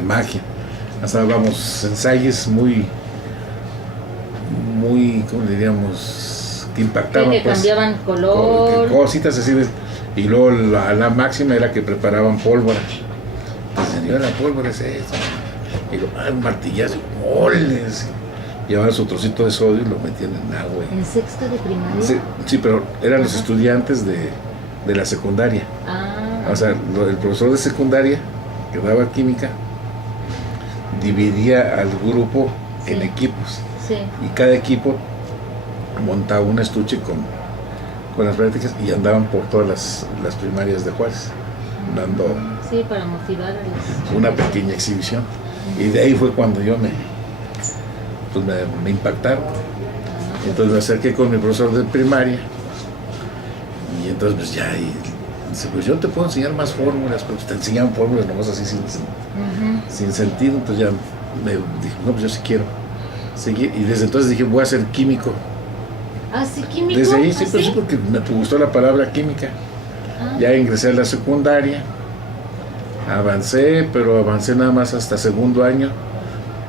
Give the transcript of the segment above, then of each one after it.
de magia. Hasta vamos, ensayos muy, ¿cómo le diríamos? Que impactaban. Que cambiaban color. Cositas así. Y luego la máxima era que preparaban pólvora. Entonces, la pólvora es eso. Y luego, un martillazo, moles. Llevaban su trocito de sodio y lo metían en agua. ¿En sexto de primaria? Sí, pero eran los estudiantes de la secundaria. O sea, el profesor de secundaria que daba química dividía al grupo en equipos. Sí. Y cada equipo montaba un estuche con las prácticas y andaban por todas las primarias de Juárez, dando para motivar a los... una pequeña exhibición. Y de ahí fue cuando yo me impactaron. Entonces me acerqué con mi profesor de primaria y entonces pues ya dice, pues yo te puedo enseñar más fórmulas, pero te enseñaban fórmulas nomás así sin sentido. Entonces ya me dije, no, pues yo sí quiero seguir. Y desde entonces dije, voy a ser químico. ¿Ah, sí, químico? Desde ahí sí, pero sí, porque me gustó la palabra química. Ya ingresé a la secundaria, avancé, pero avancé nada más hasta segundo año.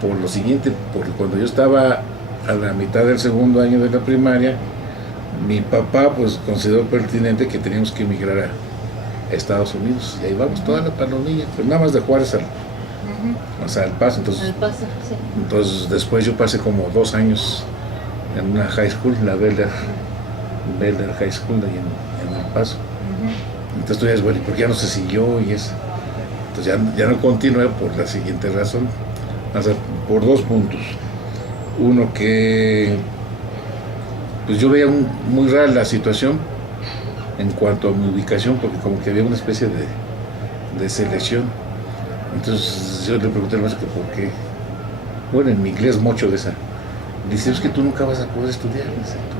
Por lo siguiente, porque cuando yo estaba a la mitad del segundo año de la primaria, mi papá pues consideró pertinente que teníamos que emigrar a Estados Unidos. Y ahí vamos toda la palomilla, pero nada más de Juárez o sea, al Paso. Entonces después yo pasé como 2 años en una high school, la Beller High School, ahí en El Paso. Entonces tú dices, bueno, ¿y por qué ya no se siguió? Y eso. Entonces ya no continué por la siguiente razón. O sea, por 2 puntos. Uno, que pues yo veía muy rara la situación en cuanto a mi ubicación, porque como que había una especie de selección. Entonces yo le pregunté al maestro que por qué. Bueno, en mi inglés mucho de esa. Dice, es que tú nunca vas a poder estudiar. Dice, tú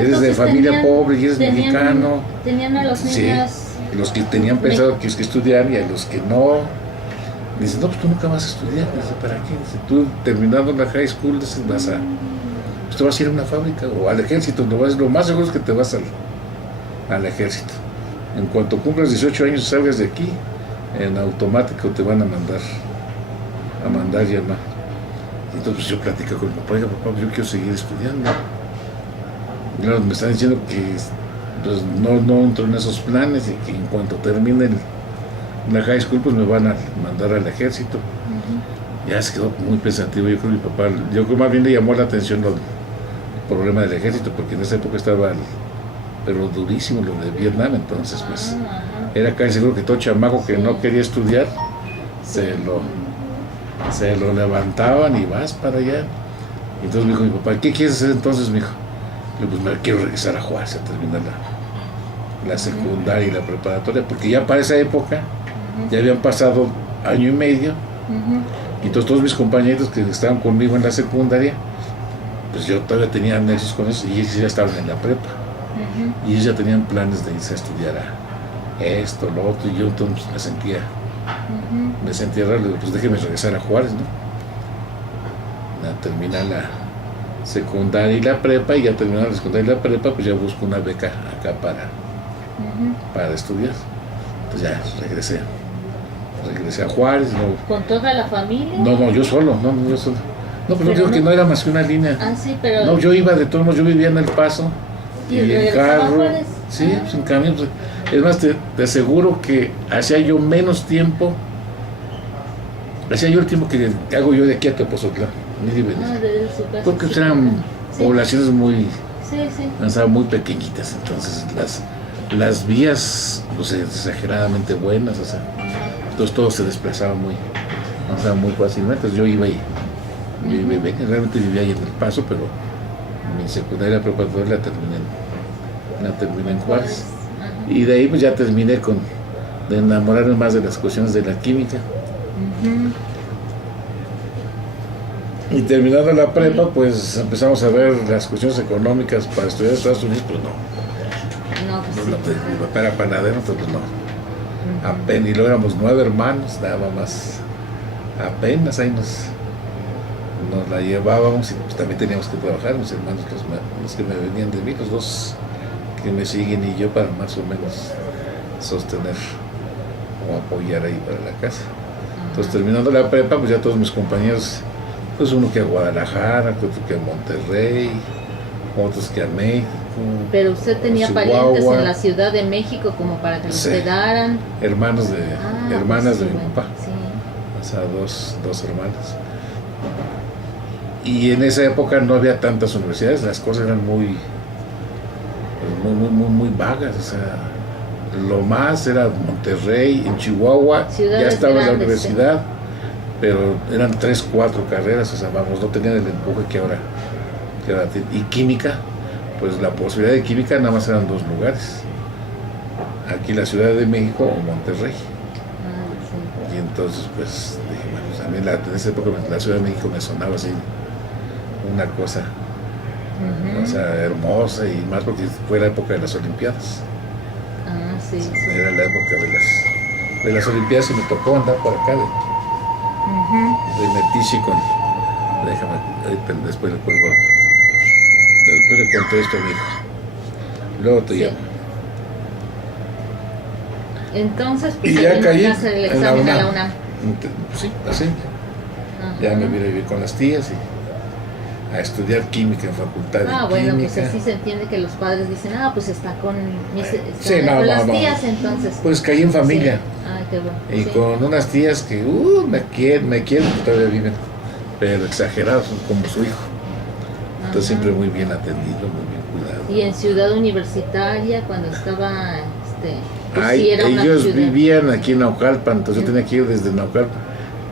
eres de familia pobre y eres mexicano. Tenían a los niños. Sí, los que tenían pensado que estudiar y a los que no. Dice, no, pues tú nunca vas a estudiar. Dice, ¿para qué? Dice, tú terminando la high school, dices, pues te vas a ir a una fábrica o al ejército. Lo más seguro es que te vas al ejército. En cuanto cumplas 18 años y salgas de aquí, en automático te van a mandar llamar. Entonces yo platico con mi papá, oiga, papá, yo quiero seguir estudiando. Y claro, me están diciendo que pues, no entro en esos planes y que en cuanto termine la high school pues me van a mandar al ejército. Ya se quedó muy pensativo. Yo creo que mi papá, más bien le llamó la atención el problema del ejército, porque en esa época estaba pero durísimo lo de Vietnam. Entonces pues era casi seguro que todo chamaco que no quería estudiar se lo levantaban y vas para allá. Y entonces me dijo mi papá, ¿qué quieres hacer entonces, mijo? Yo pues me quiero regresar a Juárez a terminar la secundaria y la preparatoria, porque ya para esa época ya habían pasado año y medio. Y entonces todos mis compañeros que estaban conmigo en la secundaria, pues yo todavía tenía nexos con eso y ellos ya estaban en la prepa. Y ellos ya tenían planes de irse a estudiar a esto, lo otro, y yo entonces me sentía raro. Pues déjeme regresar a Juárez, ¿no? Terminar la secundaria y la prepa, y ya terminando la secundaria y la prepa, pues ya busco una beca acá para estudiar. Entonces ya regresé a Juárez. ¿Con toda la familia? No, yo solo. No, pues no digo que no era más que una línea. Sí, pero... No, yo iba de todos modos, yo vivía en El Paso. Y en carro. Sí, pues en camión. Es más, te aseguro que hacía yo menos tiempo. Hacía yo el tiempo que hago yo de aquí a Tepozotlán. Porque eran poblaciones muy pequeñitas. Entonces las vías pues, exageradamente buenas. O sea, entonces todo se desplazaba muy fácilmente. Entonces yo iba realmente vivía ahí en El Paso, pero mi secundaria preparatoria la terminé en Juárez. Y de ahí pues ya terminé de enamorarme más de las cuestiones de la química. Y terminando la prepa, pues empezamos a ver las cuestiones económicas para estudiar en Estados Unidos, pues mi papá era panadero, entonces no. Apenas, y luego éramos 9 hermanos, nada más. Apenas ahí nos la llevábamos y pues también teníamos que trabajar, mis hermanos, los que me venían de mí, los 2 que me siguen y yo, para más o menos sostener o apoyar ahí para la casa. Entonces, terminando la prepa, pues ya todos mis compañeros, pues uno que a Guadalajara, otro que a Monterrey, otros que a México. Pero usted tenía Chihuahua. parientes en la Ciudad de México como para que los Sí. quedaran. Hermanos de, hermanas sí, de mi bueno, papá, sí. o sea, dos hermanas. Y en esa época no había tantas universidades, las cosas eran muy vagas, o sea, lo más era Monterrey, en Chihuahua, Ciudades ya estaba la grandes, universidad, pero eran 3, 4 carreras, o sea, vamos, no tenían el empuje que ahora tiene. Y química, pues la posibilidad de química nada más eran 2 lugares, aquí en la Ciudad de México o Monterrey. Sí. Y entonces, pues, dije, bueno, pues a mí en esa época la Ciudad de México me sonaba así, una cosa, o sea, hermosa, y más porque fue la época de las Olimpiadas. Sí. Era la época de las Olimpiadas y me tocó andar por acá de metiche con... Déjame, ahorita después le cuelgo, después le cuento esto a mi hijo. Luego te llamo. Entonces, pues Y ya caí a hacer el en la examen a la UNAM. UNAM. Sí, así. Ajá. Ya me vine a vivir con las tías y a estudiar química en facultad de Bueno, química. pues así se entiende que los padres dicen, pues está con, Sí, con las tías, entonces. Pues caí en familia. Sí. Ay, qué bueno. Y Sí. con unas tías que me quieren, todavía viven, pero exagerados, son como su hijo. Entonces siempre muy bien atendido, muy bien cuidado. Y en Ciudad Universitaria, cuando estaba, pues Ay, sí era una ellos ciudad. vivían aquí en Naucalpan, entonces yo tenía que ir desde Naucalpan.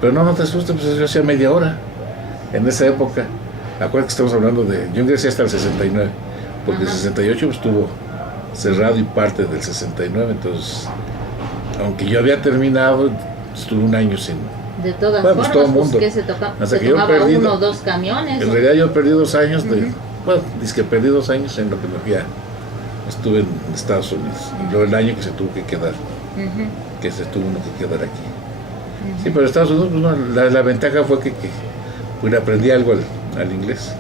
Pero no te asustes, pues yo hacía media hora en esa época. Acuérdate que estamos hablando yo ingresé hasta el 69, porque el 68 pues, estuvo cerrado y parte del 69, entonces, aunque yo había terminado, estuve un año sin... De todas Bueno, pues, formas, todo el mundo. que se tomaba Hasta que yo perdí, 1 o 2 camiones. En ¿no? realidad yo perdí 2 años, bueno, dice que perdí 2 años en lo que me fui estuve en Estados Unidos, y luego el año que se tuvo que quedar, que se tuvo uno que quedar aquí. Sí, pero Estados Unidos, pues, no, la ventaja fue que pues, aprendí algo al inglés.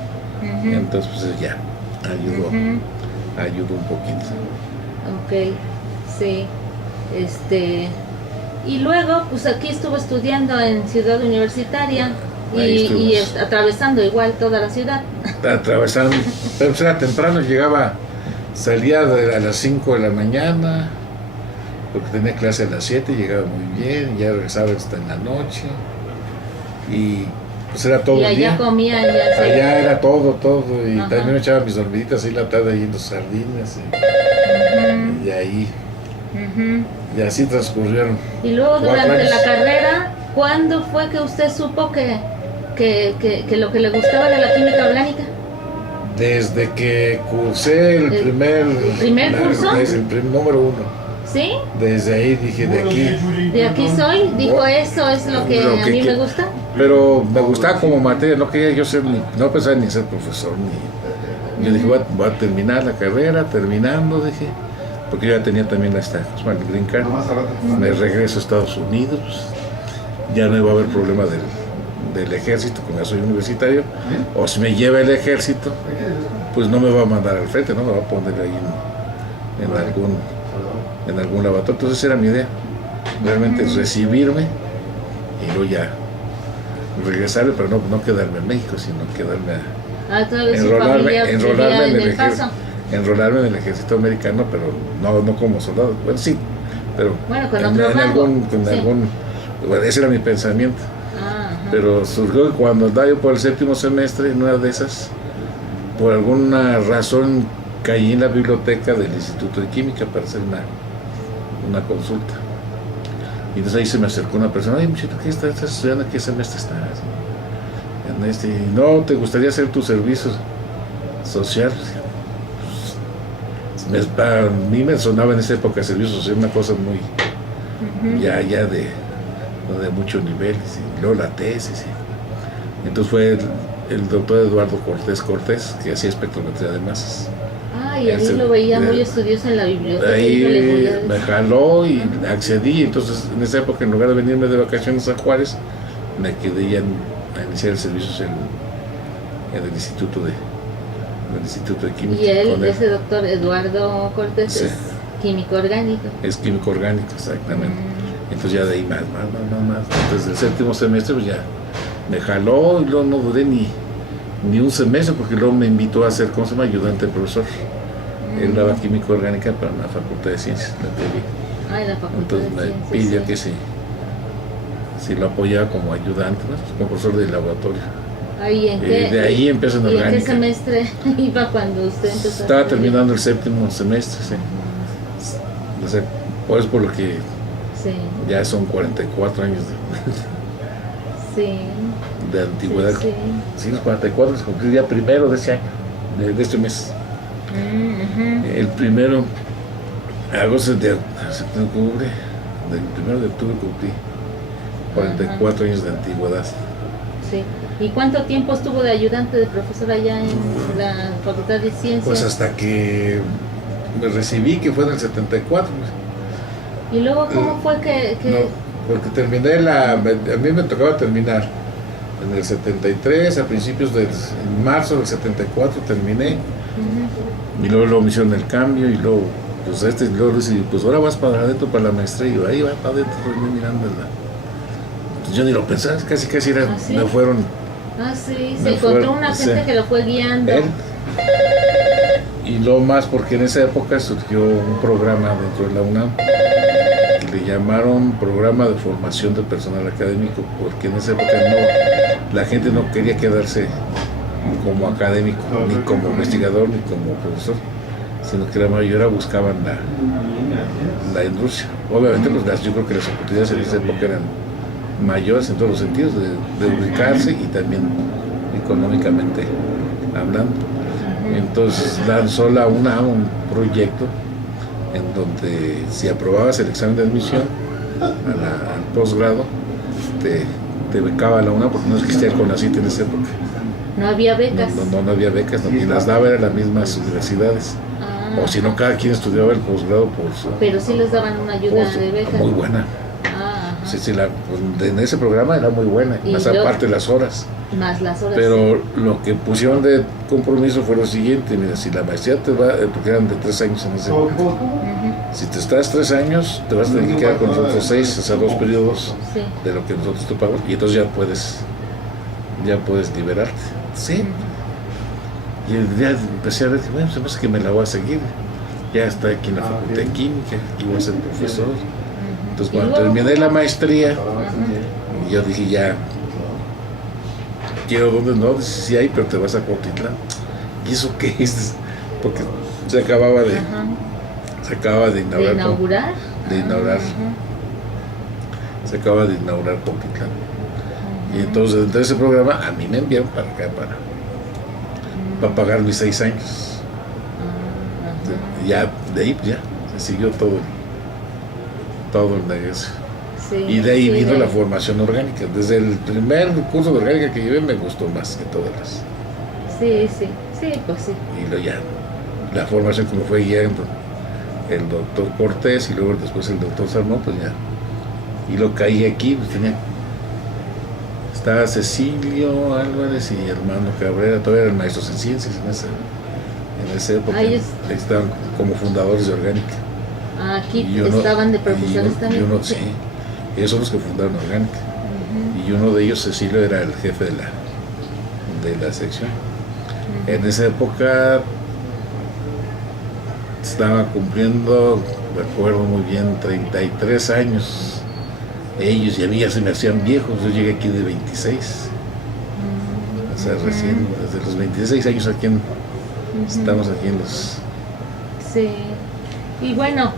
Entonces, pues ya, ayudó un poquito. Ok, sí. Y luego, pues aquí estuvo estudiando en Ciudad Universitaria Ahí y estuvimos. atravesando igual toda la ciudad. Atravesando, pero pues era temprano, salía a las 5 de la mañana, porque tenía clase a las 7, llegaba muy bien, ya regresaba hasta en la noche, y pues era todo Y el allá día. comía, Allá era todo, y Ajá. también me echaba mis dormiditas ahí en la tarde yendo sardinas, y ahí, y así transcurrieron. Y luego 4 durante años. la carrera, ¿cuándo fue que usted supo que lo que le gustaba era la química orgánica? Desde que cursé el primer curso? Es el número 1. ¿Sí? Desde ahí dije, De aquí soy, dijo, eso es lo que a mí me gusta. Pero me gustaba como materia, no quería yo ser no pensaba ni ser profesor, ni yo dije, voy a terminar la carrera, terminando, dije, porque yo ya tenía también el green card, me regreso a Estados Unidos, ya no iba a haber problema del ejército, como ya soy universitario, o si me lleva el ejército, pues no me va a mandar al frente, no me va a poner ahí en algún lavatorio. Entonces era mi idea, realmente recibirme y luego ya regresar, pero no quedarme en México, sino quedarme Todavía su familia vivía en El Paso. enrolarme en el ejército americano, pero no como soldado. Bueno, sí, pero bueno, con otro rango. Bueno, ese era mi pensamiento. Pero surgió que cuando andaba yo por el 7º semestre, en una de esas, por alguna razón caí en la biblioteca del Instituto de Química para hacer una consulta. Y entonces ahí se me acercó una persona, oye muchachito, ¿qué estás estudiando? ¿Qué semestre estás? Y no, ¿te gustaría hacer tu servicio social? Pues, a mí me sonaba en esa época servicio social una cosa muy, ya de mucho nivel, y luego la tesis. Entonces fue el doctor Eduardo Cortés, que hacía espectrometría de masas. Y ahí lo veía muy estudioso en la biblioteca. Ahí me jaló y accedí. Entonces, en esa época, en lugar de venirme de vacaciones a Juárez, me quedé ya a iniciar el servicio en el Instituto de Química. Y ese doctor Eduardo Cortés, sí, es químico orgánico. Es químico orgánico, exactamente. Entonces ya de ahí más. Entonces el séptimo semestre pues ya me jaló y luego no duré ni un semestre porque luego me invitó a ser, ¿cómo se llama? Ayudante de profesor. Él daba química orgánica para la Facultad de Ciencias, la TEBI. Ay, la Facultad Entonces de me Ciencias, pidió sí. que si lo apoyaba como ayudante, ¿no? Pues como profesor de laboratorio. Ay, ¿en qué, De ahí empiezo en ¿y en orgánica. qué semestre iba cuando usted empezó? Estaba a estudiar? terminando el séptimo semestre, sí. O sea, pues por lo que Sí, ya son 44 años sí. de antigüedad. Sí, Sí, los 44 se cumplió ya primero de este año, de este mes. El primero, agosto de octubre, del primero de octubre cumplí 44 años de antigüedad. Sí. ¿Y cuánto tiempo estuvo de ayudante de profesor allá en la Facultad de Ciencias? Pues hasta que me recibí, que fue en el 74. ¿Y luego cómo fue que...? No, porque terminé a mí me tocaba terminar en el 73, a principios en marzo del 74 terminé. Y luego me hicieron el cambio y luego, pues luego decidí, pues ahora vas para adentro para la maestría. Y yo, ahí va para adentro, mirando pues yo ni lo pensaba, casi era, ¿Ah, sí? me fueron. Ah, sí, me se encontró fueron, una sí. gente que lo fue guiando. Él. Y lo más porque en esa época surgió un programa dentro de la UNAM que le llamaron Programa de Formación de Personal Académico, porque en esa época la gente no quería quedarse como académico, ni como investigador, ni como profesor, sino que la mayoría buscaban la industria. Obviamente pues yo creo que las oportunidades en esa época eran mayores en todos los sentidos, de ubicarse y también económicamente hablando. Entonces lanzó la UNAM un proyecto en donde si aprobabas el examen de admisión al posgrado, te becaba la UNAM, porque no existía el CONACYT en esa época. No había becas. No había becas, y las daba eran las mismas universidades. O si no, cada quien estudiaba el posgrado por su... Pero sí les daban una ayuda de becas. Muy buena. Sí, pues, en ese programa era muy buena, más aparte las horas. Más las horas. Pero lo que pusieron de compromiso fue lo siguiente: mira, si la maestría te va, porque eran de 3 años en ese momento, si te estás 3 años, te vas a tener que quedar con nosotros 6, o sea, 2 periodos de lo que nosotros te pagamos, y entonces ya puedes liberarte. Sí. Y ya empecé a ver que, bueno, se me hace que me la voy a seguir. Ya está aquí en la Facultad de Química, y voy a ser profesor. Entonces, cuando terminé la maestría, yo dije, ya, quiero donde no, sí hay, pero te vas a Cuautitlán. ¿Y eso qué es? Porque se acababa de inaugurar. Se acaba de inaugurar Cuautitlán. Y entonces, dentro de ese programa, a mí me enviaron para acá, para pagar mis 6 años. Ya, de ahí, ya, se siguió todo el negocio. Sí, y de ahí vino la formación orgánica. Desde el primer curso de orgánica que llevé me gustó más que todas las. Sí, pues sí. Y luego ya, la formación que me fue guiando el doctor Cortés y luego después el doctor Salmón, pues ya. Y lo caí aquí, pues estaba Cecilio Álvarez y hermano Cabrera, todavía eran maestros en ciencias en esa época. Estaban como fundadores de orgánica. Aquí estaban de profesores también. Sí, ellos son los que fundaron orgánica. Y uno de ellos, Cecilio, era el jefe de la sección. En esa época estaba cumpliendo, recuerdo muy bien, 33 años. Ellos y a mí ya se me hacían viejos. Yo llegué aquí de 26. O sea, recién, desde los 26 años estamos aquí en los... Sí. Y bueno,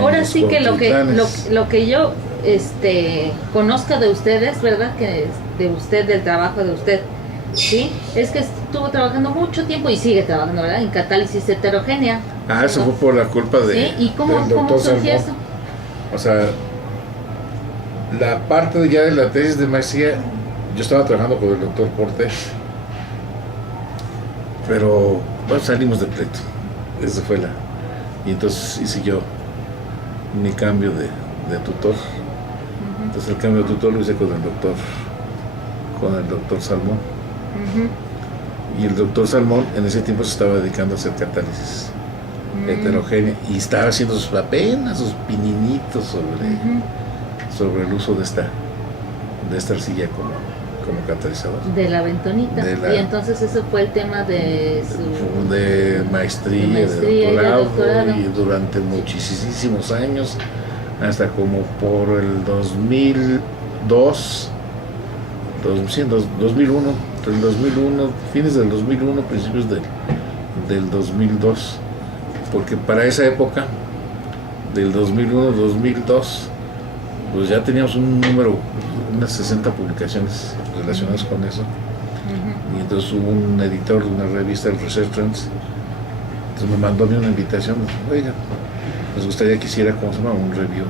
ahora sí que lo que yo conozca de ustedes, ¿verdad? Que de usted, del trabajo de usted, ¿sí? Es que estuvo trabajando mucho tiempo y sigue trabajando, ¿verdad? En catálisis heterogénea. Eso fue por la culpa de... ¿Sí? ¿Y cómo surgió eso? O sea, la parte ya de la tesis de maestría, yo estaba trabajando con el doctor Cortés, pero bueno, salimos de pleito. Esa fue y entonces hice yo mi cambio de tutor. Entonces el cambio de tutor lo hice con el doctor Salmón. Y el doctor Salmón en ese tiempo se estaba dedicando a hacer catálisis heterogénea, y estaba haciendo apenas sus pininitos sobre el uso de esta arcilla como catalizador. De la bentonita. Y entonces ese fue el tema de su... De maestría, de doctorado, y durante muchísimos años, hasta como por el 2002, 2001, fines del 2001, principios del 2002, porque para esa época, del 2001-2002, pues ya teníamos un número, unas 60 publicaciones relacionadas con eso. Y entonces hubo un editor de una revista, el Research Trends, entonces me mandó a mí una invitación, oiga, nos gustaría que hiciera, ¿cómo se llama?, un review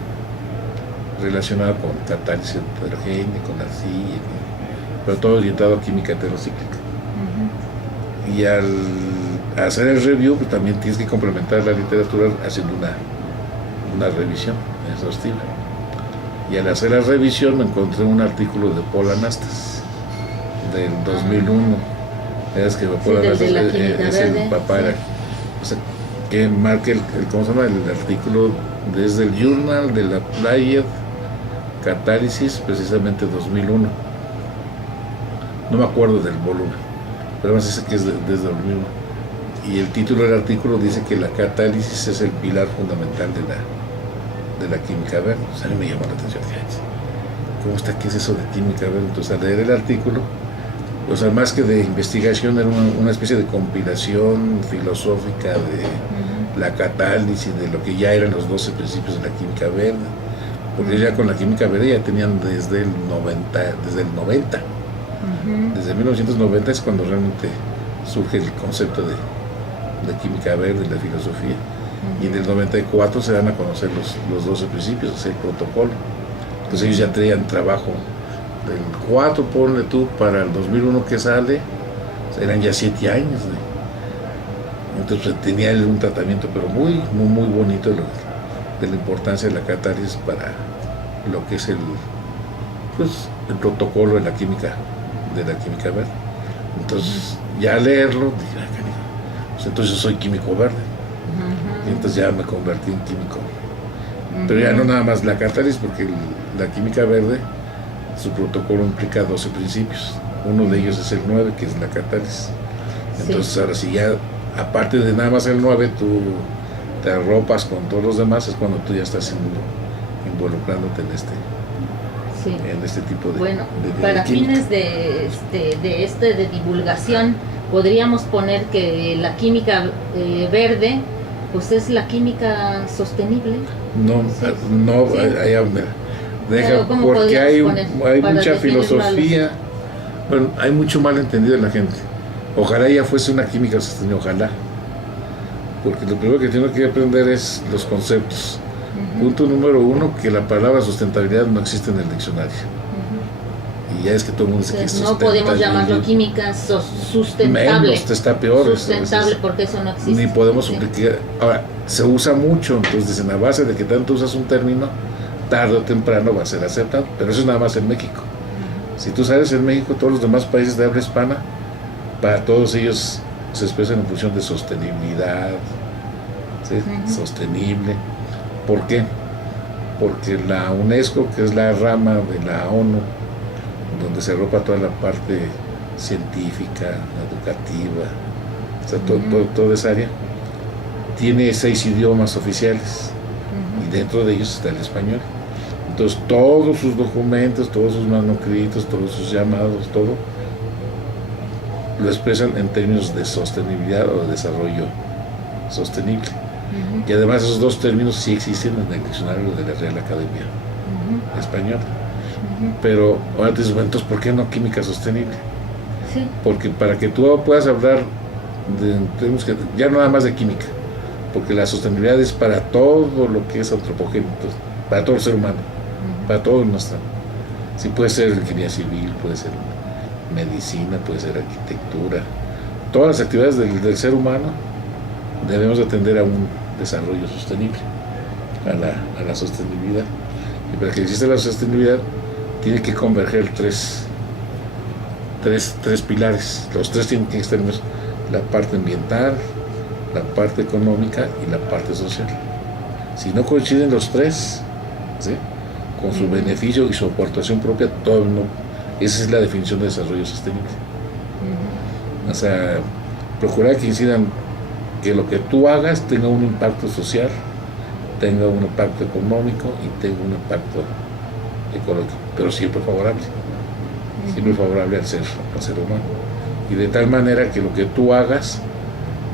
relacionado con catálisis heterogénea, con arcilla, pero todo orientado a química heterocíclica. Y al hacer el review, pues también tienes que complementar la literatura haciendo una revisión exhaustiva. Y al hacer la revisión me encontré un artículo de Paul Anastas del 2001. Es que Paul Anastas es el papá, o sea, que marca ¿cómo se llama? El artículo desde el Journal de la Applied Catalysis, precisamente 2001. No me acuerdo del volumen, pero más dice que es desde el 2001. Y el título del artículo dice que la catálisis es el pilar fundamental de la química verde. O sea, a mí me llamó la atención. ¿Cómo está? ¿Qué es eso de química verde? Entonces, al leer el artículo, o sea, más que de investigación, era una especie de compilación filosófica de la catálisis, de lo que ya eran los 12 principios de la química verde. Porque ya con la química verde ya tenían desde el 90. Desde 1990 es cuando realmente surge el concepto de química verde, la filosofía. Y en el 94 se dan a conocer los 12 principios, o sea, el protocolo. Entonces ellos ya traían trabajo del 4, ponle tú, para el 2001 que sale, eran ya 7 años. Entonces pues, tenía un tratamiento, pero muy bonito de la importancia de la catálisis para lo que es el protocolo de la química verde. Entonces, ya al leerlo, dije, pues entonces yo soy químico verde. Y entonces ya me convertí en químico. Pero ya no nada más la catálisis, porque la química verde, su protocolo implica 12 principios. Uno de ellos es el 9, que es la catálisis. Entonces ahora si ya, aparte de nada más el 9, tú te arropas con todos los demás, es cuando tú ya estás involucrándote en este tipo de... Bueno, para fines de divulgación, podríamos poner que la química verde, pues es la química sostenible. Deja, porque hay mucha filosofía, bueno, hay mucho malentendido en la gente. Ojalá ya fuese una química sostenible, ojalá. Porque lo primero que tiene que aprender es los conceptos. Punto número 1, que la palabra sustentabilidad no existe en el diccionario. Y ya es que todo el mundo dice que es sustentable. No podemos llamarlo química sustentable. Menos, está peor. Sustentable, porque eso no existe. Ni podemos suplicar. Ahora, se usa mucho, entonces dicen, a base de que tanto usas un término, tarde o temprano va a ser aceptado. Pero eso es nada más en México. Si tú sabes, en México, todos los demás países de habla hispana, para todos ellos se expresan en función de sostenibilidad, ¿sí? Sostenible. ¿Por qué? Porque la UNESCO, que es la rama de la ONU, donde se arropa toda la parte científica, educativa, o sea, toda esa área, tiene 6 idiomas oficiales, y dentro de ellos está el español. Entonces todos sus documentos, todos sus manuscritos, todos sus llamados, todo lo expresan en términos de sostenibilidad o de desarrollo sostenible. Y además esos dos términos sí existen en el diccionario de la Real Academia Española. Pero ahora te dices, entonces, ¿por qué no química sostenible? Sí. Porque para que tú puedas hablar tenemos que ya no nada más de química, porque la sostenibilidad es para todo lo que es antropogénico, para todo el ser humano, para todo nuestro. Sí, puede ser ingeniería civil, puede ser medicina, puede ser arquitectura. Todas las actividades del ser humano debemos atender a un desarrollo sostenible, a la sostenibilidad. Y para que exista la sostenibilidad, tiene que converger tres pilares. Los tres tienen que estar: la parte ambiental, la parte económica y la parte social. Si no coinciden los tres, ¿sí?, con su beneficio y su aportación propia, todo no. Esa es la definición de desarrollo sostenible. O sea, procurar que incidan, que lo que tú hagas tenga un impacto social, tenga un impacto económico y tenga un impacto ecológico, pero siempre favorable al ser humano. Y de tal manera que lo que tú hagas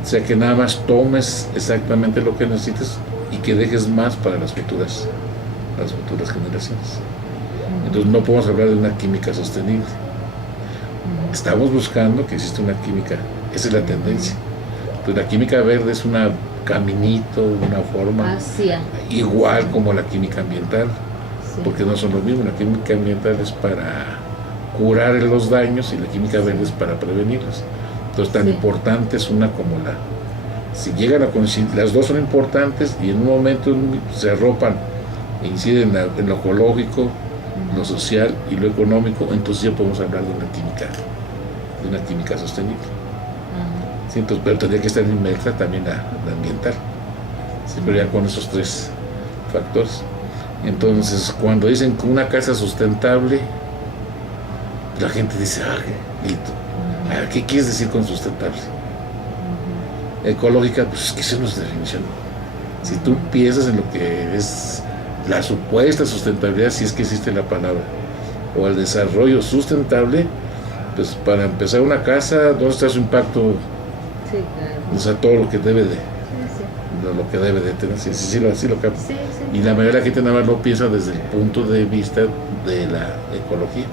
sea que nada más tomes exactamente lo que necesites y que dejes más para las futuras generaciones. Entonces no podemos hablar de una química sostenible. Estamos buscando que exista una química, esa es la tendencia. Entonces la química verde es un caminito, una forma igual como la química ambiental, porque no son lo mismo. La química ambiental es para curar los daños y la química verde es para prevenirlos. Entonces tan importante es una como la. Si llegan a coincidir, las dos son importantes y en un momento se arropan e inciden en lo ecológico, lo social y lo económico, entonces ya podemos hablar de una química sostenible. Sí, entonces, pero tendría que estar inmersa también la ambiental, sí, pero ya con esos tres factores. Entonces, cuando dicen que una casa sustentable, la gente dice, ¿qué quieres decir con sustentable? Ecológica, pues que eso no es definición. Si tú piensas en lo que es la supuesta sustentabilidad, si es que existe la palabra, o el desarrollo sustentable, pues para empezar una casa, ¿dónde está su impacto? Sí, claro. O sea, todo lo que debe de, lo que debe de tener, sí lo capta. Y la mayoría de la gente nada más lo piensa desde el punto de vista de la ecología.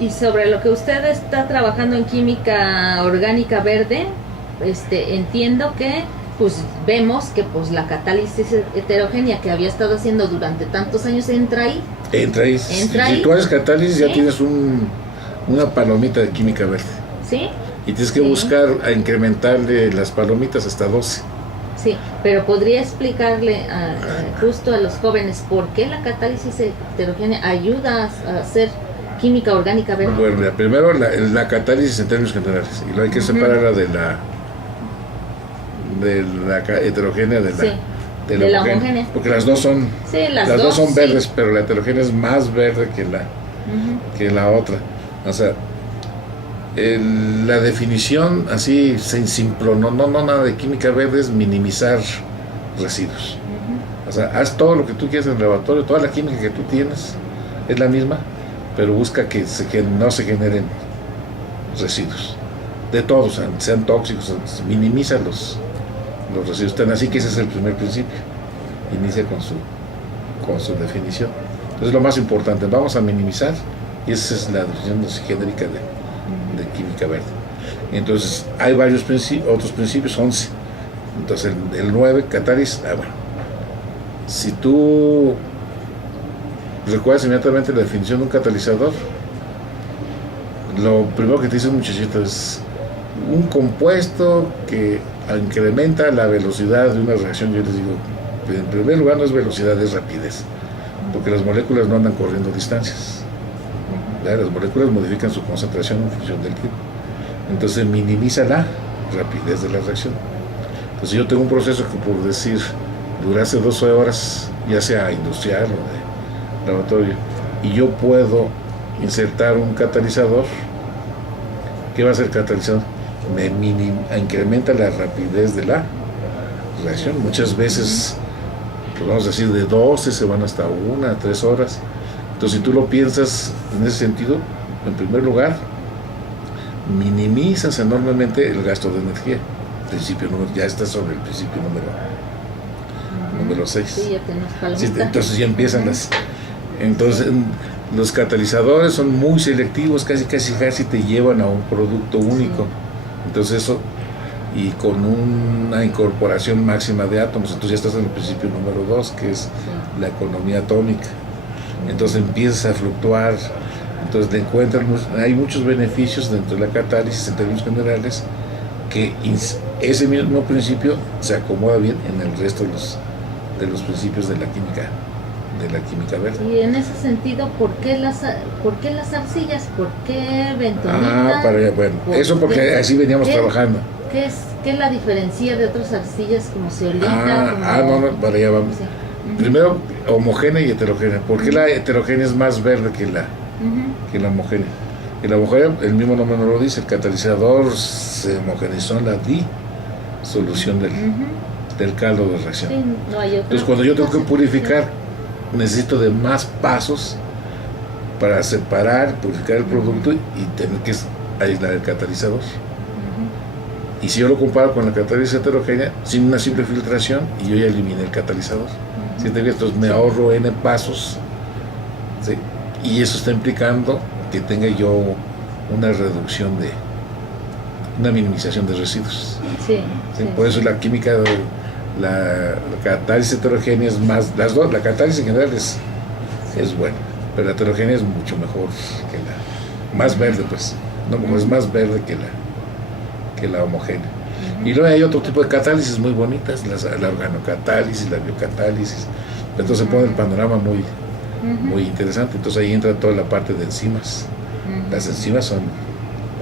Y sobre lo que usted está trabajando en química orgánica verde, entiendo que pues vemos que pues la catálisis heterogénea que había estado haciendo durante tantos años entra ahí. Si tú haces catálisis, ya tienes una palomita de química verde. ¿Sí? Y tienes que buscar a incrementarle las palomitas hasta 12. Sí, pero podría explicarle justo a los jóvenes por qué la catálisis heterogénea ayuda a hacer química orgánica verde. Bueno, primero la catálisis en términos generales, y lo hay que separarla de la heterogénea de la homogénea, porque las dos son verdes, pero la heterogénea es más verde que la otra. O sea, la definición así simple, no nada de química verde, es minimizar residuos. O sea, haz todo lo que tú quieras en el laboratorio, toda la química que tú tienes es la misma, pero busca que no se generen residuos de todos, sean tóxicos, minimiza los residuos. Tan así que ese es el primer principio, inicia con su definición. Entonces lo más importante, vamos a minimizar, y esa es la definición genérica de química verde. Entonces hay varios otros principios, 11. Entonces el 9, catálisis. Si tú recuerdas inmediatamente la definición de un catalizador, lo primero que te dice un muchachito es un compuesto que incrementa la velocidad de una reacción. Yo les digo, en primer lugar no es velocidad, es rapidez, porque las moléculas no andan corriendo distancias. Las moléculas modifican su concentración en función del tiempo. Entonces minimiza la rapidez de la reacción. Entonces yo tengo un proceso que, por decir, durase 12 horas, ya sea industrial o de laboratorio, y yo puedo insertar un catalizador. ¿Qué va a hacer el catalizador? Incrementa la rapidez de la reacción. Muchas veces, pues vamos a decir, de 12 se van hasta 1 a 3 horas. Entonces, si tú lo piensas en ese sentido, en primer lugar, minimizas enormemente el gasto de energía. Ya está sobre el principio número 6. Sí, ya tenemos palomitas. Sí, entonces ya empiezan Entonces, los catalizadores son muy selectivos, casi te llevan a un producto único. Entonces eso, y con una incorporación máxima de átomos, entonces ya estás en el principio número 2, que es la economía atómica. Entonces empiezas a fluctuar, entonces hay muchos beneficios dentro de la catálisis en términos generales, que ese mismo principio se acomoda bien en el resto de los principios de la química verde. Y en ese sentido, ¿por qué las arcillas? ¿Por qué bentonita? Eso porque así veníamos trabajando. ¿Qué la diferencia de otras arcillas como zeolita? No, para allá vamos. Sí. Primero, homogénea y heterogénea. ¿Por qué la heterogénea es más verde que la homogénea? Y la homogénea, el mismo nombre no lo dice, el catalizador se homogeneizó en la disolución del caldo de reacción. Sí, no hay otra. Entonces, cuando yo tengo que purificar, necesito de más pasos para separar, purificar el producto y tener que aislar el catalizador. Y si yo lo comparo con la catálisis heterogénea, sin una simple filtración, y yo ya eliminé el catalizador. ¿Sí? Entonces me ahorro N pasos, ¿sí? Y eso está implicando que tenga yo una reducción una minimización de residuos. Sí, ¿Sí? Por eso la química, la catálisis heterogénea es más, las dos, la catálisis en general es buena, pero la heterogénea es mucho mejor que más verde, pues, no, es más verde que la homogénea. Y luego hay otro tipo de catálisis muy bonitas, la organocatálisis, la biocatálisis. Entonces se pone el panorama muy interesante. Entonces ahí entra toda la parte de enzimas. Las enzimas son...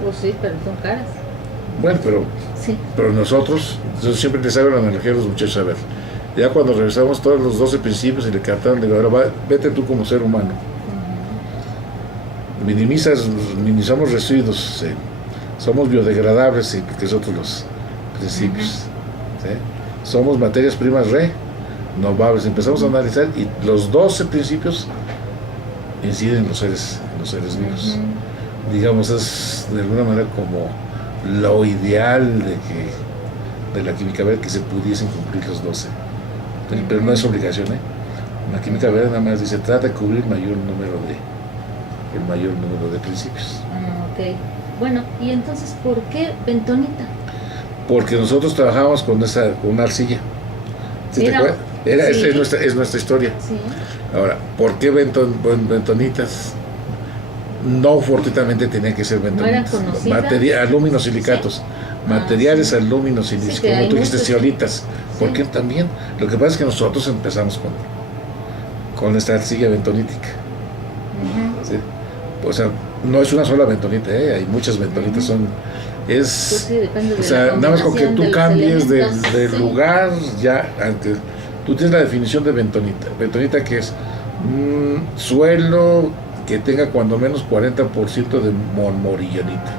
Pues sí, pero son caras. Bueno, pero nosotros, yo siempre les hago la analogía a los muchachos, a ver, ya cuando revisamos todos los 12 principios y le captaron, digo, ahora vete tú como ser humano. Minimizamos residuos, somos biodegradables, que es otro de los principios. ¿Sí? Somos materias primas renovables. Empezamos a analizar y los 12 principios inciden en los seres vivos. Digamos, es de alguna manera como lo ideal de la química verde, que se pudiesen cumplir los 12. Pero no es obligación. La química verde nada más dice, trata de cubrir el mayor número de principios. Okay. Bueno, y entonces, ¿por qué bentonita? Porque nosotros trabajábamos con una arcilla. ¿Sí te acuerdas? Es nuestra historia. Sí. Ahora, ¿por qué bentonitas? No fortuitamente tenían que ser bentonitas. ¿No eran conocidas? Aluminosilicatos. Materiales aluminosilicados, como tú dijiste, zeolitas. ¿Por qué también? Lo que pasa es que nosotros empezamos con esta arcilla bentonítica. ¿Sí? O sea, no es una sola bentonita, hay muchas bentonitas, Pues sí, depende de nada más con que tú cambies de lugar, ya, aunque tú tienes la definición de bentonita. Bentonita, que es suelo que tenga cuando menos 40% de morillonita.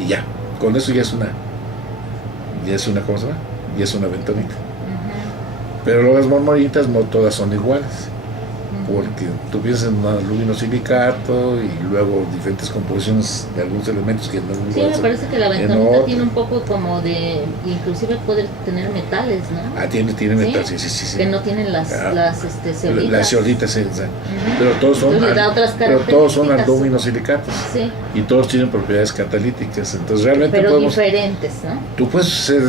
Y ya, con eso ya es una, ¿cómo se llama? Ya es una bentonita. Pero luego las mormoritas no todas son iguales, porque tú piensas en un aluminosilicato y luego diferentes composiciones de algunos elementos que no son iguales. Sí, me parece que la bentonita tiene un poco como de, inclusive puede tener metales, ¿no? Tiene metales, sí. Que no tienen las zeolitas. Las zeolitas, sí. Pero todos son aluminosilicatos. Sí. Y todos tienen propiedades catalíticas, entonces realmente pero diferentes, ¿no? Tú puedes hacer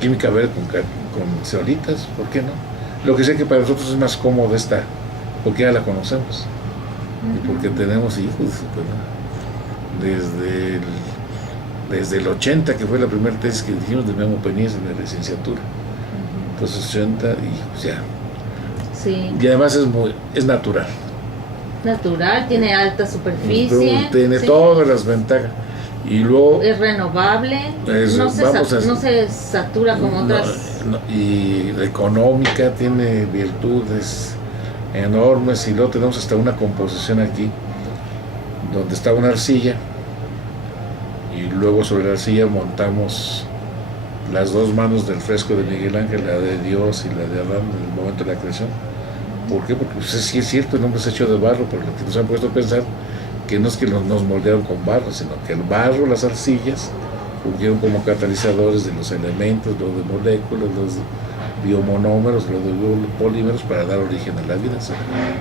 química verde con zeolitas, ¿por qué no? Lo que sé que para nosotros es más cómodo porque ya la conocemos y porque tenemos hijos, desde el 80, que fue la primera tesis que dijimos de Memo Peníez en la licenciatura. Entonces 80 y ya. Sí. Y además es natural. Tiene alta superficie. Tiene todas las ventajas. Y luego es renovable, no se satura como otras. Y económica, tiene virtudes enormes. Y luego tenemos hasta una composición aquí donde está una arcilla y luego sobre la arcilla montamos las dos manos del fresco de Miguel Ángel, la de Dios y la de Adán en el momento de la creación. ¿Por qué? Porque sí es cierto, el hombre es hecho de barro, pero lo que nos han puesto a pensar que no es que nos moldearon con barro, sino que el barro, las arcillas, fungieron como catalizadores de los elementos, los de moléculas, los biomonómeros, los de biopolímeros, para dar origen a la vida.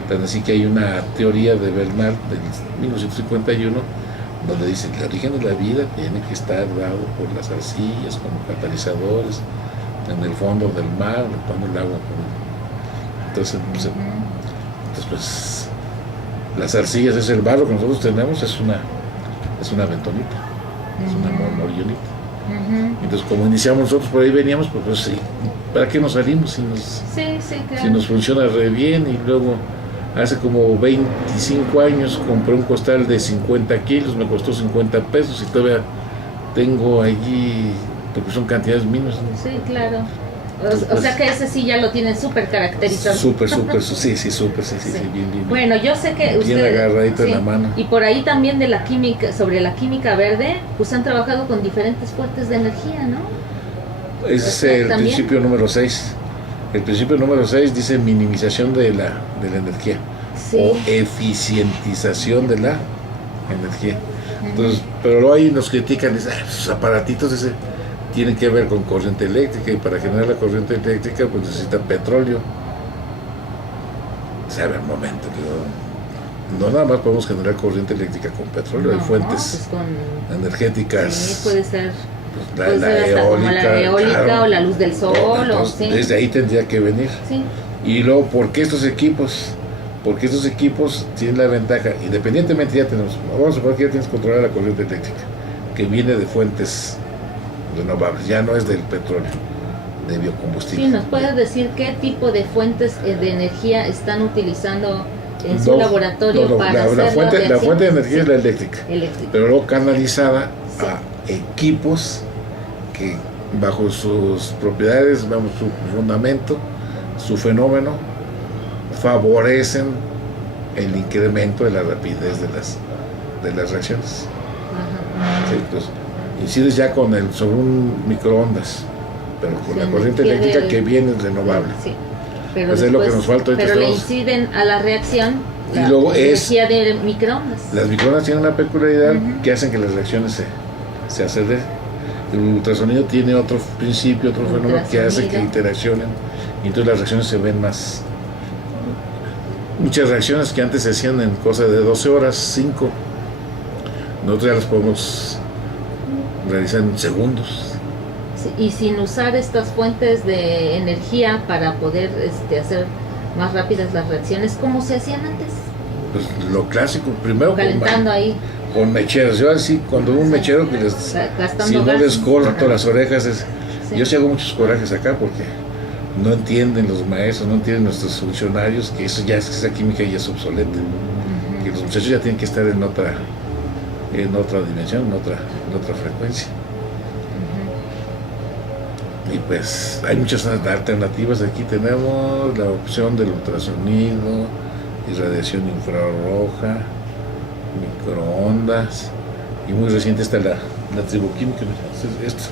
Tan así que hay una teoría de Bernard de 1951 donde dice que el origen de la vida tiene que estar dado por las arcillas como catalizadores en el fondo del mar, en el fondo del agua. Entonces, pues las arcillas es el barro que nosotros tenemos, es una bentonita, es una morillonita. Entonces, como iniciamos nosotros, por ahí veníamos, pues sí, ¿para qué nos salimos si nos funciona re bien? Y luego hace como 25 años compré un costal de 50 kilos, me costó 50 pesos y todavía tengo allí, porque son cantidades mínimas. Sí, claro. O sea que ese sí ya lo tienen súper caracterizado. Súper, sí, bien. Bueno, yo sé que bien ustedes, agarradito en la mano. y por ahí también de la química, sobre la química verde, pues han trabajado con diferentes fuentes de energía, ¿no? Ese es el ¿también? principio número 6. El principio número 6 dice minimización de la energía, sí, o eficientización de la energía. Entonces, pero luego ahí nos critican, dicen, esos aparatitos tienen que ver con corriente eléctrica, y para generar la corriente eléctrica pues necesita petróleo. O sea, a ver, un momento, no nada más podemos generar corriente eléctrica con petróleo, hay fuentes pues energéticas. Sí, puede ser. Pues la eólica, claro, o la luz del sol. Entonces, desde ahí tendría que venir. Sí. Y luego, ¿por qué estos equipos? Porque estos equipos tienen la ventaja, independientemente vamos a suponer que ya tienes controlada la corriente eléctrica, que viene de fuentes renovables, ya no es del petróleo, de biocombustible. Sí, ¿nos puedes decir qué tipo de fuentes de energía están utilizando en su laboratorio para hacer la fuente de energía es la eléctrica, pero luego canalizada a equipos que bajo sus propiedades, su fundamento, su fenómeno, favorecen el incremento de la rapidez de las reacciones. Sí, entonces, incides ya sobre un microondas, pero con la corriente eléctrica que viene renovable. Sí, pero pues es lo que nos falta. Pero le inciden a la reacción y luego energía de microondas. Las microondas tienen una peculiaridad que hacen que las reacciones se aceleren. El ultrasonido tiene otro principio, otro fenómeno que hace que interaccionen, y entonces las reacciones se ven más. Muchas reacciones que antes se hacían en cosa de 12 horas, 5, nosotros ya las podemos realizar en segundos. Sí, y sin usar estas fuentes de energía para poder hacer más rápidas las reacciones, ¿cómo se hacían antes? Pues lo clásico, primero calentando ahí. Con mecheros. Yo así, cuando un mechero que si no les corto las orejas, yo sí hago muchos corajes acá porque no entienden los maestros, no entienden nuestros funcionarios que esa química ya es obsoleta, que los muchachos ya tienen que estar en otra dimensión, en otra frecuencia. Y pues hay muchas alternativas. Aquí tenemos la opción del ultrasonido, irradiación infrarroja, microondas, y muy reciente está la triboquímica. Esto.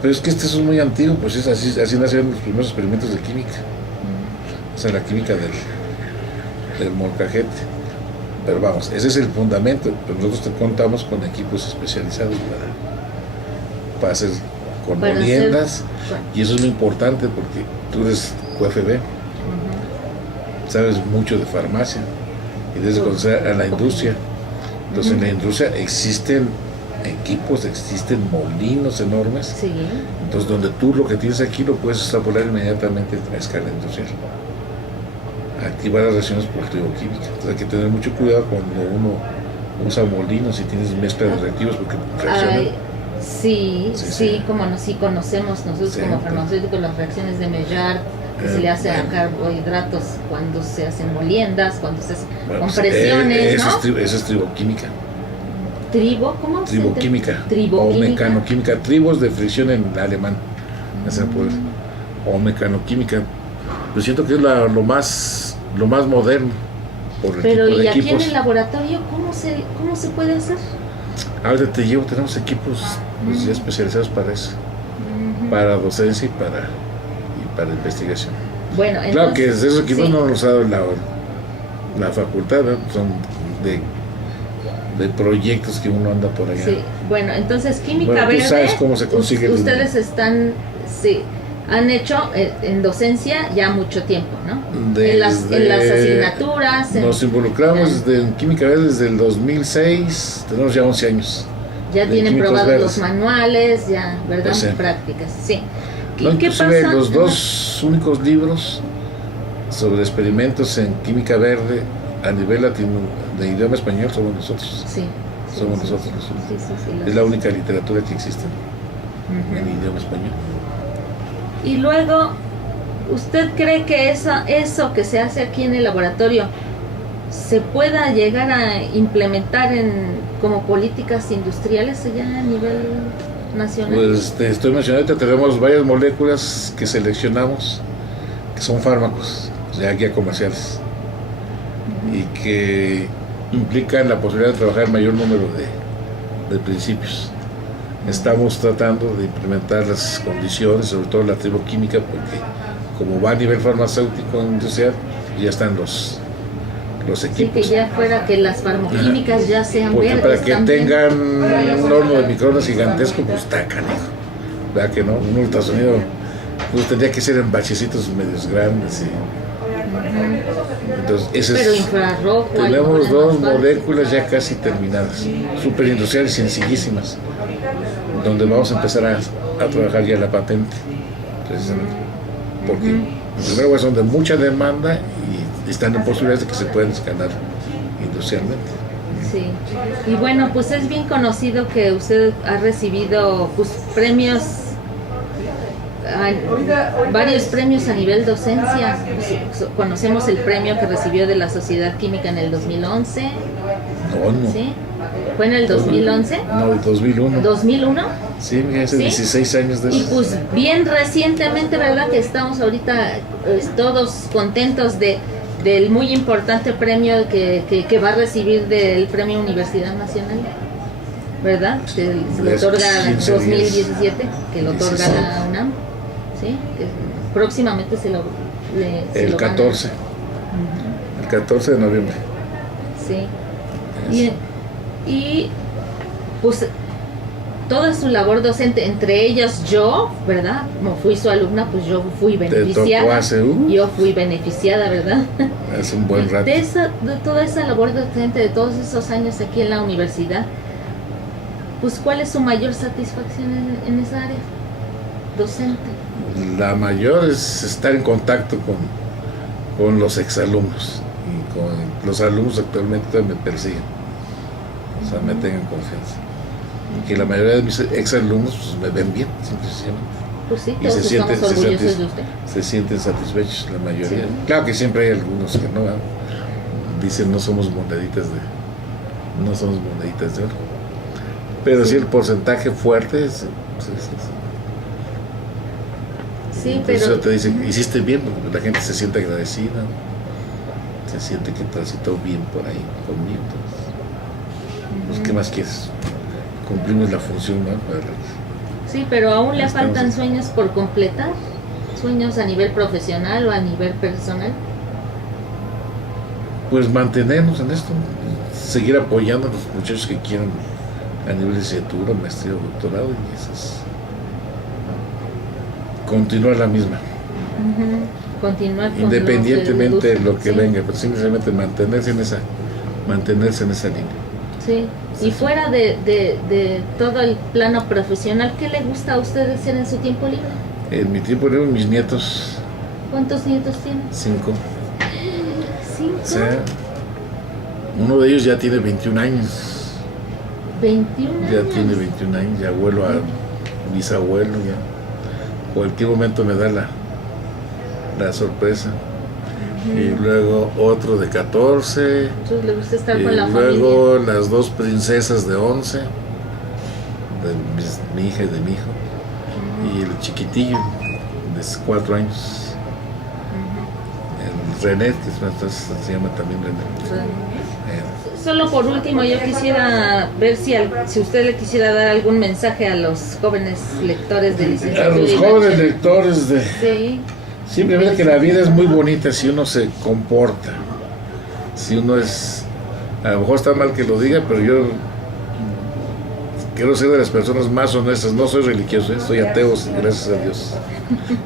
Pero es que este es muy antiguo, pues es así nacieron los primeros experimentos de química. O sea, la química del molcajete. Pero vamos, ese es el fundamento. Pero nosotros contamos con equipos especializados para hacer con moliendas, y eso es muy importante porque tú eres QFB, sabes mucho de farmacia y debes conocer a la industria. Entonces en la industria existen equipos, existen molinos enormes, entonces donde tú lo que tienes aquí lo puedes extrapolar inmediatamente a escala industrial, activar las reacciones por triboquímica. Entonces hay que tener mucho cuidado cuando uno usa molinos y tienes mezcla de reactivos porque reaccionan. Sí, como sí conocemos nosotros como farmacéuticos las reacciones de Maillard, que se le hace a carbohidratos cuando se hacen moliendas, cuando se hacen compresiones, ¿no? Eso es triboquímica. ¿Cómo? Triboquímica. O mecanoquímica. Tribos de fricción en alemán. O mecanoquímica. Yo siento que es lo más moderno por el Pero tipo de ¿y aquí equipos. en el laboratorio cómo se puede hacer? Ahora tenemos equipos ya especializados para eso, para docencia y para investigación. Bueno, entonces, claro que esos equipos no los ha dado la facultad, ¿no? Son de proyectos que uno anda por allá. Sí, bueno, entonces química verde. Tú sabes cómo se consigue. Ustedes han hecho en docencia ya mucho tiempo, ¿no? En las asignaturas. Nos involucramos en química verde desde el 2006, tenemos ya 11 años. Ya tienen probados los manuales, ya, ¿verdad? Pues sí. Prácticas, sí. ¿Qué pasa? Los dos únicos libros sobre experimentos en química verde a nivel latino, de idioma español, somos nosotros. Somos nosotros. Es la única literatura que existe en idioma español. Y luego, ¿usted cree que eso que se hace aquí en el laboratorio se pueda llegar a implementar como políticas industriales allá a nivel nacional? Pues te estoy mencionando, tenemos varias moléculas que seleccionamos, que son fármacos, ya comerciales, y que implican la posibilidad de trabajar el mayor número de principios. Estamos tratando de implementar las condiciones, sobre todo la triboquímica, porque como va a nivel farmacéutico industrial, ya están los equipos. Sí, que ya fuera que las farmacoquímicas ya sean porque verdes para que también. tengan un horno de microondas gigantesco, pues está canijo. ¿Verdad que no? Un ultrasonido pues tendría que ser en bachecitos medios grandes. Entonces, pero infrarrojo. Tenemos dos moléculas ya casi terminadas, superindustriales sencillísimas, donde vamos a empezar a trabajar ya la patente, precisamente. Porque, en primer lugar, son de mucha demanda y están en posibilidades de que se puedan escalar industrialmente. Sí, y bueno, pues es bien conocido que usted ha recibido pues premios, varios premios a nivel docencia. Pues, conocemos el premio que recibió de la Sociedad Química en el 2011. No. ¿Sí? ¿Fue en el 2011? No, el 2001. ¿2001? Sí, hace 16 años de eso. Y pues bien recientemente, ¿verdad? Que estamos ahorita todos contentos del muy importante premio que va a recibir del Premio Universidad Nacional, ¿verdad? Que se le otorga en 2017, que lo otorga la UNAM, ¿sí? Que próximamente se lo el 14. El 14 de noviembre. Sí. Y pues toda su labor docente, entre ellas yo, ¿verdad? Como fui su alumna, pues yo fui beneficiada. Yo fui beneficiada, ¿verdad? Es un buen rato. De toda esa labor docente, de todos esos años aquí en la universidad, pues ¿cuál es su mayor satisfacción en esa área docente? La mayor es estar en contacto con los exalumnos y con los alumnos actualmente me persiguen, o sea, me tengan confianza. Y que la mayoría de mis exalumnos pues, me ven bien, simplemente. Pues sí, todos estamos orgullosos de usted. Se sienten satisfechos, la mayoría. Sí. Claro que siempre hay algunos que no, dicen no somos moneditas de oro. Pero sí el porcentaje fuerte es. Sí, entonces pero te dicen, hiciste bien, porque la gente se siente agradecida, se siente que transitó bien por ahí conmigo. Entonces, pues, ¿qué más quieres? Cumplimos la función, ¿no? Sí, pero aún le faltan sueños por completar, sueños a nivel profesional o a nivel personal. Pues mantenernos en esto, seguir apoyando a los muchachos que quieran a nivel de licenciatura, maestría o doctorado, y eso es continuar la misma. Continuar con independientemente de lo que venga, pero simplemente mantenerse en esa línea. Sí. Y fuera de todo el plano profesional, ¿qué le gusta a usted hacer en su tiempo libre? En mi tiempo libre, mis nietos. ¿Cuántos nietos tiene? 5. 5. O sea, uno de ellos ya tiene 21 años. 21 ya años. Tiene 21 años, ya abuelo a bisabuelo, ya. Cualquier momento me da la sorpresa. Y luego otro de 14. Entonces le gusta estar con la luego familia. las 2 princesas de 11, de mi hija y de mi hijo. Y el chiquitillo de 4 años. El René, que se llama también René. Solo por último, yo quisiera ver si usted le quisiera dar algún mensaje a los jóvenes lectores de licenciatura. A los jóvenes lectores de... Sí. Simplemente que la vida es muy bonita si uno se comporta, si uno es, a lo mejor está mal que lo diga, pero yo quiero ser de las personas más honestas. No soy religioso, soy ateo, gracias a Dios,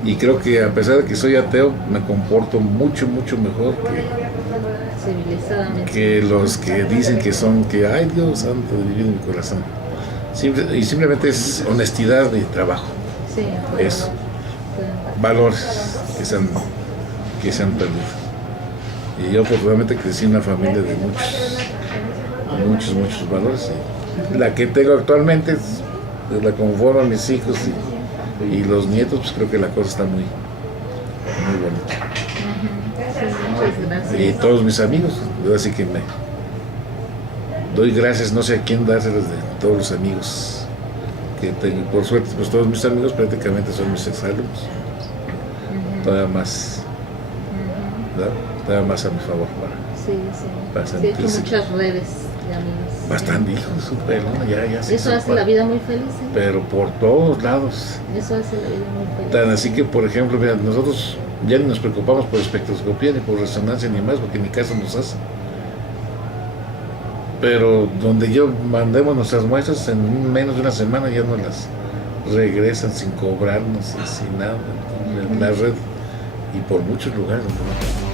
y creo que a pesar de que soy ateo me comporto mucho mejor que los que dicen que ay Dios santo de mi vida y mi corazón. Simplemente es honestidad y trabajo. Sí, eso, valores que se han perdido. Y yo afortunadamente crecí en una familia de muchos valores. Y la que tengo actualmente es la conforman mis hijos y los nietos, pues creo que la cosa está muy bonita. Sí. Muchas gracias. Y todos mis amigos, así que me doy gracias, no sé a quién dárselas de todos los amigos que tengo. Por suerte, pues todos mis amigos prácticamente son mis exalumnos. Todavía más, ¿verdad? Todavía más a mi favor para Sí, he hecho muchas redes de amigos. Bastante, hijo de su pelona, ya se Eso hace la vida muy feliz. Pero por todos lados. Eso hace la vida muy feliz. Tan así que, por ejemplo, mira, nosotros ya ni nos preocupamos por espectroscopía, ni por resonancia, ni más, porque ni caso nos hace. Pero donde yo mandemos nuestras muestras, en menos de una semana ya nos las regresan sin cobrarnos y sin nada, en la red y por muchos lugares, ¿no?